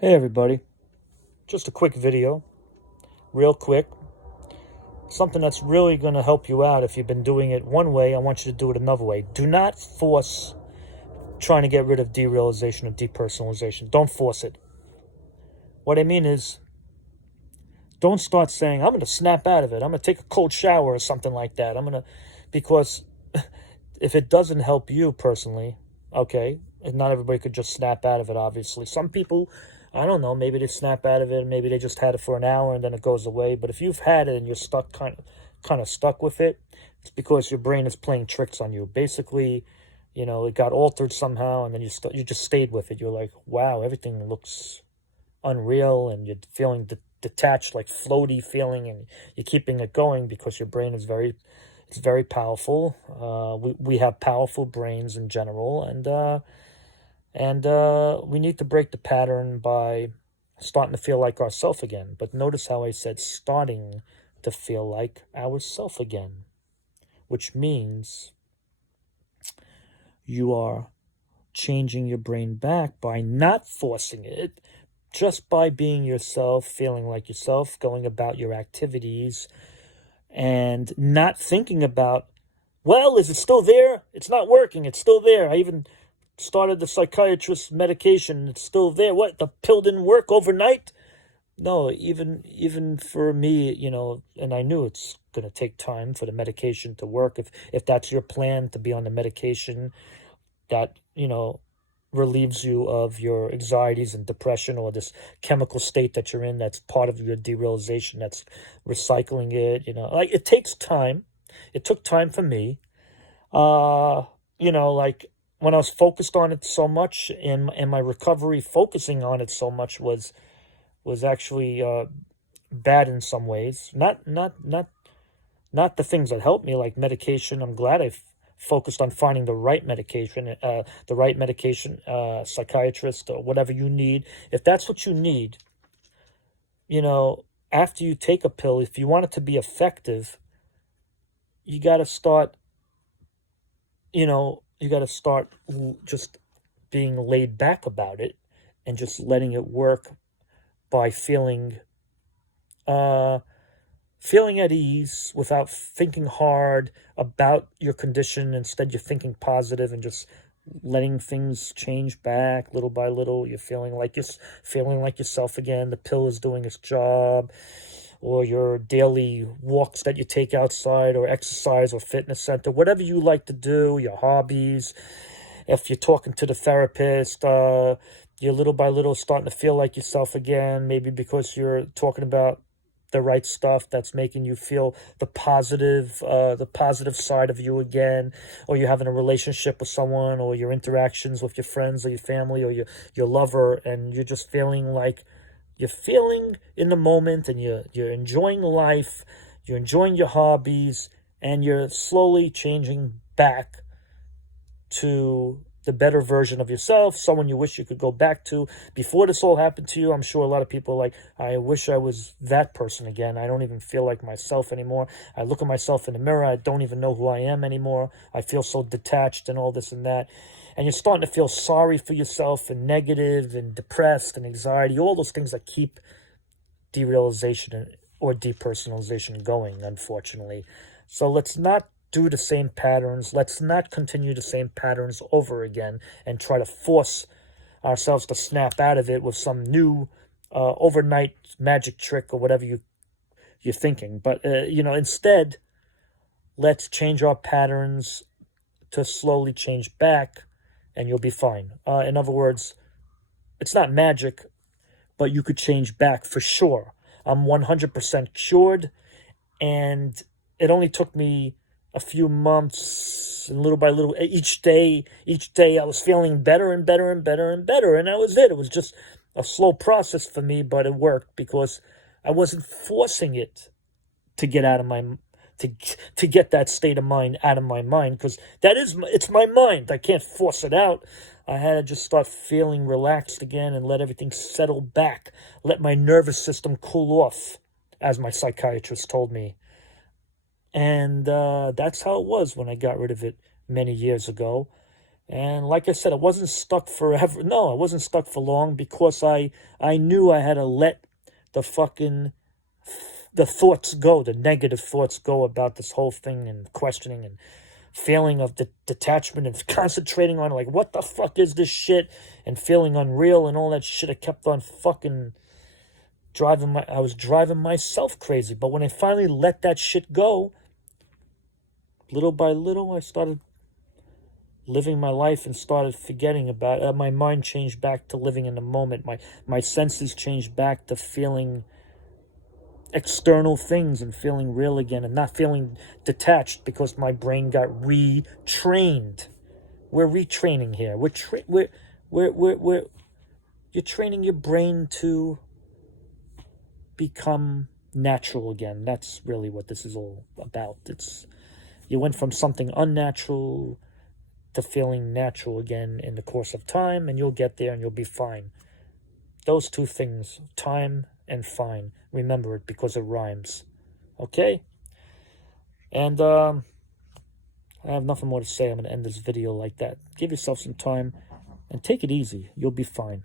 Hey everybody, just a quick video, real quick. Something that's really going to help you out. If you've been doing it one way, I want you to do it another way. Do not force trying to get rid of derealization or depersonalization. Don't force it. What I mean is, don't start saying, I'm going to snap out of it. I'm going to take a cold shower or something like that. Because if it doesn't help you personally, okay, and not everybody could just snap out of it, obviously. Some people, I don't know, maybe they snap out of it, maybe they just had it for an hour and then it goes away. But if you've had it and you're stuck, kind of stuck with it, it's because your brain is playing tricks on you. Basically, it got altered somehow, and then you just stayed with it. You're like, wow, everything looks unreal, and you're feeling detached, like floaty feeling, and you're keeping it going because your brain is it's very powerful. We have powerful brains in general, and we need to break the pattern by starting to feel like ourself again. But notice how I said starting to feel like ourself again, which means you are changing your brain back by not forcing it, just by being yourself, feeling like yourself, going about your activities, and not thinking about, well, is it still there? It's not working. It's still there. I even started the psychiatrist's medication. It's still there. What? The pill didn't work overnight? No, even for me, and I knew it's going to take time for the medication to work. If that's your plan, to be on the medication that, relieves you of your anxieties and depression, or this chemical state that you're in that's part of your derealization, that's recycling it, like it takes time. It took time for me. Like when I was focused on it so much, and my recovery focusing on it so much was actually bad in some ways. Not the things that helped me, like medication. I'm glad I focused on finding the right medication, psychiatrist, or whatever you need. If that's what you need, after you take a pill, if you want it to be effective, you got to start, just being laid back about it and just letting it work by feeling at ease without thinking hard about your condition. Instead, you're thinking positive and just letting things change back little by little. You're feeling like yourself again. The pill is doing its job, or your daily walks that you take outside, or exercise, or fitness center, whatever you like to do, your hobbies. If you're talking to the therapist, you're little by little starting to feel like yourself again, maybe because you're talking about the right stuff that's making you feel the positive side of you again, or you're having a relationship with someone, or your interactions with your friends or your family or your lover, and you're just feeling like you're feeling in the moment, and you're enjoying life, you're enjoying your hobbies, and you're slowly changing back to the better version of yourself, someone you wish you could go back to before this all happened to you. I'm sure a lot of people are like, I wish I was that person again. I don't even feel like myself anymore. I look at myself in the mirror, I don't even know who I am anymore. I feel so detached and all this and that. And you're starting to feel sorry for yourself, and negative and depressed and anxiety, all those things that keep derealization or depersonalization going, unfortunately. So let's not do the same patterns. Let's not continue the same patterns over again and try to force ourselves to snap out of it with some new overnight magic trick or whatever you're thinking. But instead, let's change our patterns to slowly change back, and you'll be fine. In other words, it's not magic, but you could change back for sure. I'm 100% cured, and it only took me a few months, and little by little, each day I was feeling better and better and better and better, and that was it. It was just a slow process for me, but it worked because I wasn't forcing it to get out of my to get that state of mind out of my mind, because it's my mind. I can't force it out. I had to just start feeling relaxed again and let everything settle back, let my nervous system cool off, as my psychiatrist told me. And that's how it was when I got rid of it many years ago. And like I said, I wasn't stuck forever. No, I wasn't stuck for long because I knew I had to let the fucking the thoughts go, the negative thoughts go about this whole thing, and questioning and feeling of detachment and concentrating on like, what the fuck is this shit, and feeling unreal and all that shit. I kept on fucking I was driving myself crazy. But when I finally let that shit go, little by little, I started living my life and started forgetting about it. My mind changed back to living in the moment. My senses changed back to feeling external things and feeling real again, and not feeling detached because my brain got retrained. We're retraining here. You're training your brain to become natural again. That's really what this is all about. You went from something unnatural to feeling natural again in the course of time, and you'll get there and you'll be fine. Those two things, time and fine. Remember it because it rhymes. Okay? And I have nothing more to say. I'm going to end this video like that. Give yourself some time and take it easy. You'll be fine.